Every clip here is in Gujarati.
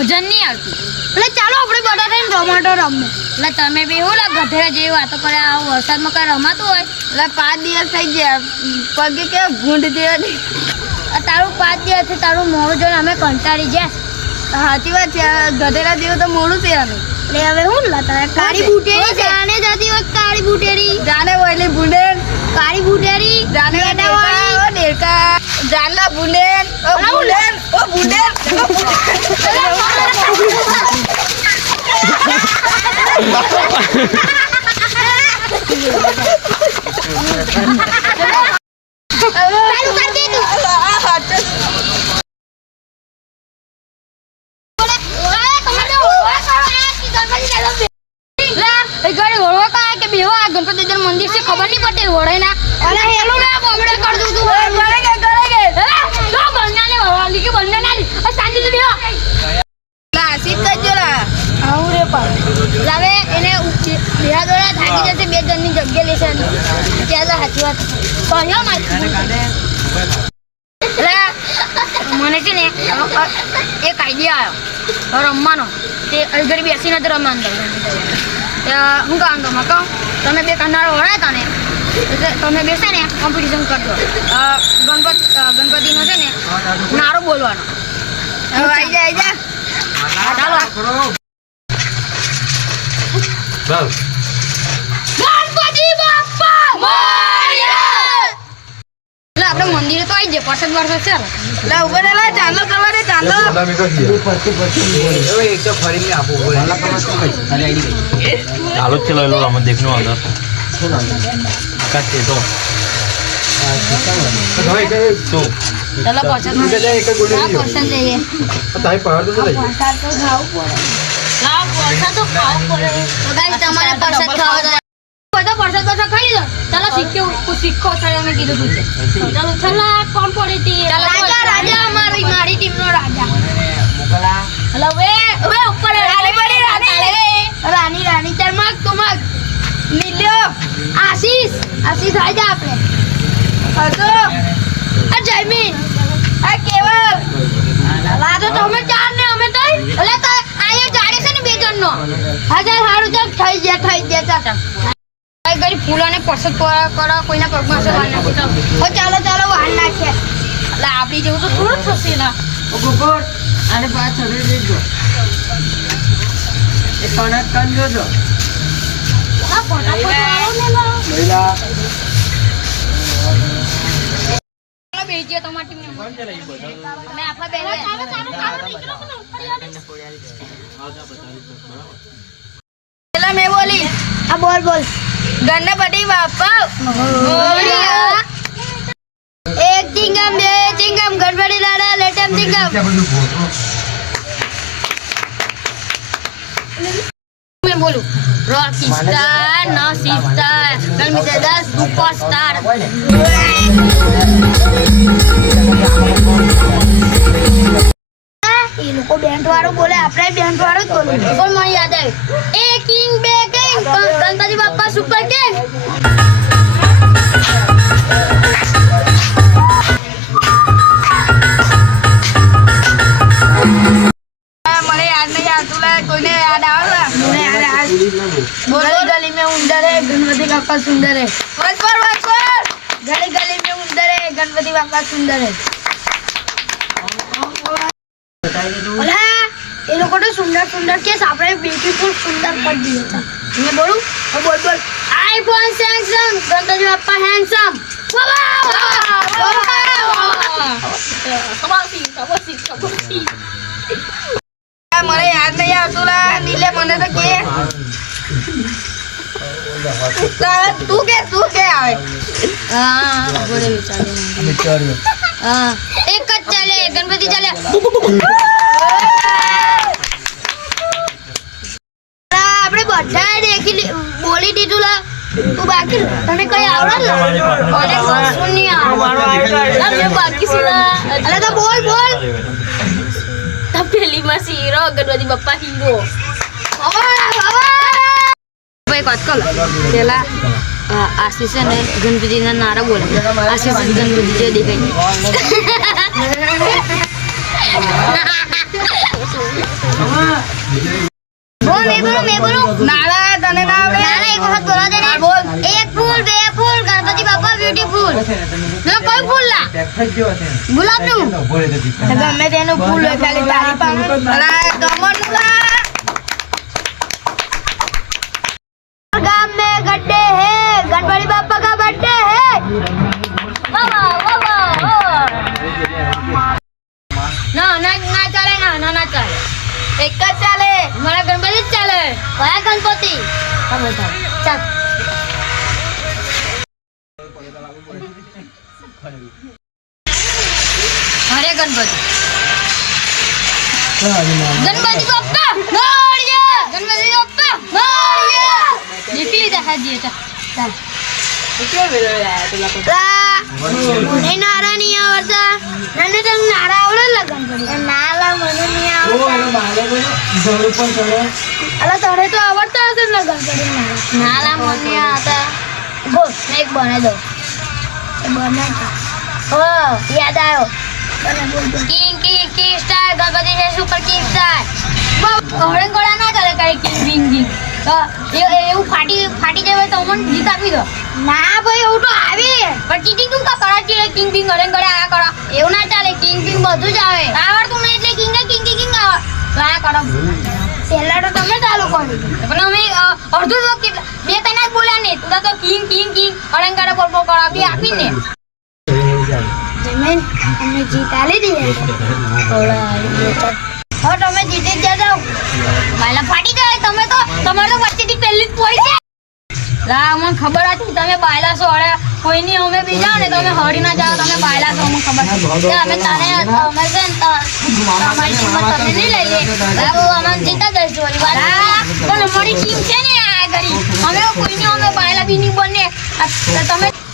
એટલે જ નહીં આવતું. એટલે ચાલો આપણે બધા થઈને ટોમેટો રમીએ. એટલે તમે બી એવું લાગે ગધેડા જેવી વાતો કરે આ વરસાદમાં કાંઈ રમાતું હોય? એટલે પાંચ દિવસ થઈ ગયા. પગે કે ભૂંડ જેવા તારું પાંચ દિવસથી તારું મોડું જોઈને અમે કંટાળી ગયા. સાચી વાત છે ગધેડા જેવું તો મોડું છે અમે એટલે હવે હું તારે કાળી બુટેરી જાણે જતી વખત કાળી બુટેરી જાણે વહેલી ભૂંડેન. કાળી બુટેરી જાણે ઓ ડેરકા જાનલા ભૂંડેન. ઓ ભૂંડેન ઓ ભૂંડેન. ่ะ એક આઈડિયા આવ્યો રમવાનો. તે ઘડી બેસીને જ રમવાનું તમને હું કામ તમે કહું. તમે બે કંડાળો વળાય હતા ને એટલે તમે બેસે ને કોમ્પિટિશન કરજો. ગણપત ગણપતિનો છે ને નારો બોલવાનો. હવે આઈ જા આઈ જા. ચાલો બસ ગણપતિ બાપ્પા મોરયા એટલે આપણે મંદિરે તો આવી જાય પ્રસાદ વરસાદ છે લા ઊભા રે લા ચાલો કરવા દે કહી ચાલુ જ ચલો એલો રમત દેખનો અંદર કાચે તો શું ચાલો પ્રસાદ હા પ્રસાદ લઈએ પ્રસાદ તો ખાવું પડે. તમારે પ્રસાદ ખાવા તો બધો પ્રસાદ પ્રસાદ ખાઈ લીધો ચાલો સિક્કો છે અમે કીધું તું છે. ચાલો ચાલો કોણ પડી હતી રાજા રાજા અમારી મારી ટીમનો રાજા. હલો વે વે ઉપર રાણી રાણી રાણી રાણી ચાલ મગ તું મગ. નીલ્યો આશીષ આશીષ આવી જા આપણે. હસો આ જયમીન આ કેવલ. રાજો તો અમે ચાર ને અમે તો એટલે તો આયો જાડે છે ને બે જણ હા ચાલ સારું ચાલ થઈ જાય થઈ ફૂલોને કરો કરો કોઈના પગમાં સવાર નાખી ચાલો ચાલો ચાલો વાહન નાખીએ. એટલે આપણી જેવું તો થોડું જ થશે ના. અને પાછળ દેજો. એ કણક કણ જોજો. આ ફટાફટ વાળો ને લાવો. ચાલો બેસી જાઓ તમારી ટીમને. અમે આખા પેલા મેં બોલી હા બોલ બોલ. ગણપતિ બાપા. મોરયા. એક ચિંગમ બે ચિંગમ ગણપતિ દાદા લેટમ ચિંગમ. મેં બોલું રોકી સ્ટાર નસી સ્ટાર ગણપતિ દાદા સુપરસ્ટાર એ લોકો બેન્ટ વાળું બોલે આપણે બેન્ટ વાળું જ બોલું પણ મને યાદ આવ્યું એ કિંગ બે. ગણપતિ બાપા સુપર કિંગ મને યાદ ગણપતિ બાપા સુંદર હે વર્ષ પર વર્ષ ગલી મેં ઉંદર હે ગણપતિ બાપા સુંદર હે ઓલા એ સુંદર સુંદર કે આપણે બ્યુટીફુલ સુંદર પડી હતા. મેં બોલું? હા, બોલ બોલ. IPhone Samsung Ganpati Bappa handsome મને યાદ નહીં આવતું લા નીલે મને તો કે. તું કે તું કે આવે. હા બોલે વિચારે હા એક જ ચાલે ગણપતિ ચાલે. અઢાર બોલી દીધું લા. તું બાકી તને કઈ આવડે ને. કશું નહીં આવડે? બાકી શું અરે તો બોલ બોલ. તપેલીમાં શીરો ગણપતિ બપ્પા હીરો. ભાઈ વાત કરો. પેલા આશીષ છે ને ગણપતિના નારા બોલે. આશીષ ગણપતિ જે દેખાય. મેં બોલો મેં બોલો. ના. ગામ મે હે ના ના ના ચાલે ના ના ના ચાલે. એક જ ચાલે. મારા ગણપતિ જ ચાલે. કયા ગણપતિ. ચાલ. હરે ગણપતિ. ગણપતિ. બાપ્પા મોરયા ગણપતિ બાપ્પા મોરયા નીકળી જા હાજી ચાલ. આવડતા. હશે ને લગન નારા નાલા મને હતા ગો મેં એક બનાવી દઉં. ઓ યાદ આવ્યો. King king king star Ganpati છે સુપર કિંગ સ્ટાર હળંગ ગળા ના ચાલે કાંઈ કિંગ કિંગ કિંગ એવું ફાટી ફાટી જાય તો મને જીત આપી દો. ના ભાઈ એવું તો આવે. પણ ચીટિંગ તું કા કરા છે? કિંગ કિંગ હળંગ ગળા આ કરો. એવું ના ચાલે કિંગ કિંગ બધું જ આવે. આવડતું નહીં એટલે કિંગ કિંગ કિંગ આવડ. આવે તો આ કરો. પહેલા તો તમે ચાલુ કરી પણ અમે અડધું તો કેટલા બે તને જ બોલ્યા ને તું તો કિંગ કિંગ કિંગ હળંગ પર કરો બે આપીને જમીન અમે જીત આલી દઈએ હવે તમે જીતી જ જાઓ. માલા ફાટી જાય તમે તો તમારે તો વચ્ચેથી પહેલી જ પડી છે. લા મને ખબર હતી તમે બાયલા છો. અરે કોઈની અમે બી જાઓ ને તમે હળી ના જાઓ તમે બાયલા છો અમને ખબર છે. અમે તારે અમે છે તમારી કિંમત તમે નહીં લઈ અમારી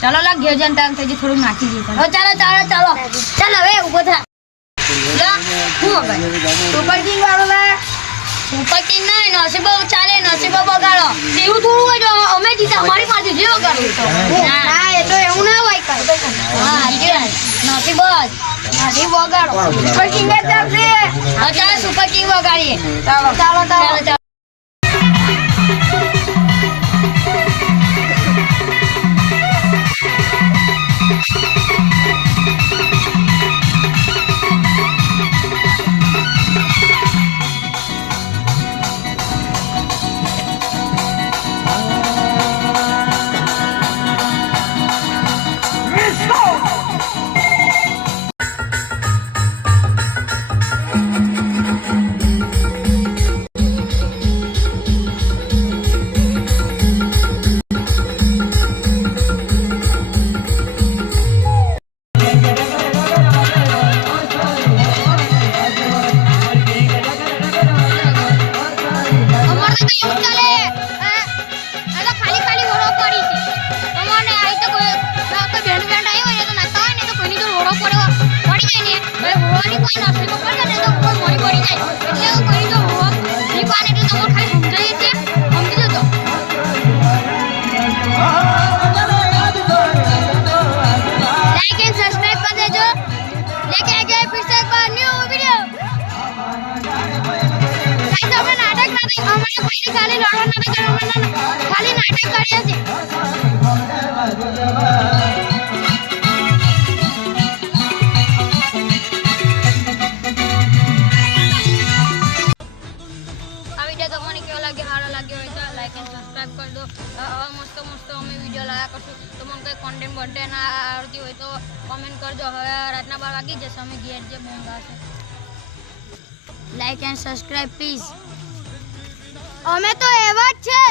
ચાલો લા ઘેર જન ટાઈમ થઈ ગયો થોડું નાખી દઈએ ચાલો ચાલો ચાલો ચાલો હવે ઊભો થા સુપર કિંગ વાળો સુપર કિંગ નહીં નસીબો ચાલે નસીબો બગાડો એવું થોડું હોય અમે જીતા અમારી પાસે જેવો વગાડવું તો ના એ તો એવું ના હોય નસીબો જ. વગાડો. સુપર કિંગ વગાડીએ. ચાલો. ચાલો ચાલો. ખાલી ખાલી લડવા નથી કર્યું અમે ના- ખાલી નાટક કર્યા છે. આવા મસ્ત મસ્ત. અમે વીડિયો લાવ્યા કરશું. તો મને કંઈ કોન્ટેન્ટ બન્ટેન્ટ આવડતી હોય તો કોમેન્ટ કરજો. હવે રાતના બાર વાગી જશે. અમે ઘેર જે મોંઘાશે લાઈક એન્ડ સબસ્ક્રાઇબ પ્લીઝ અમે તો એવા જ છે.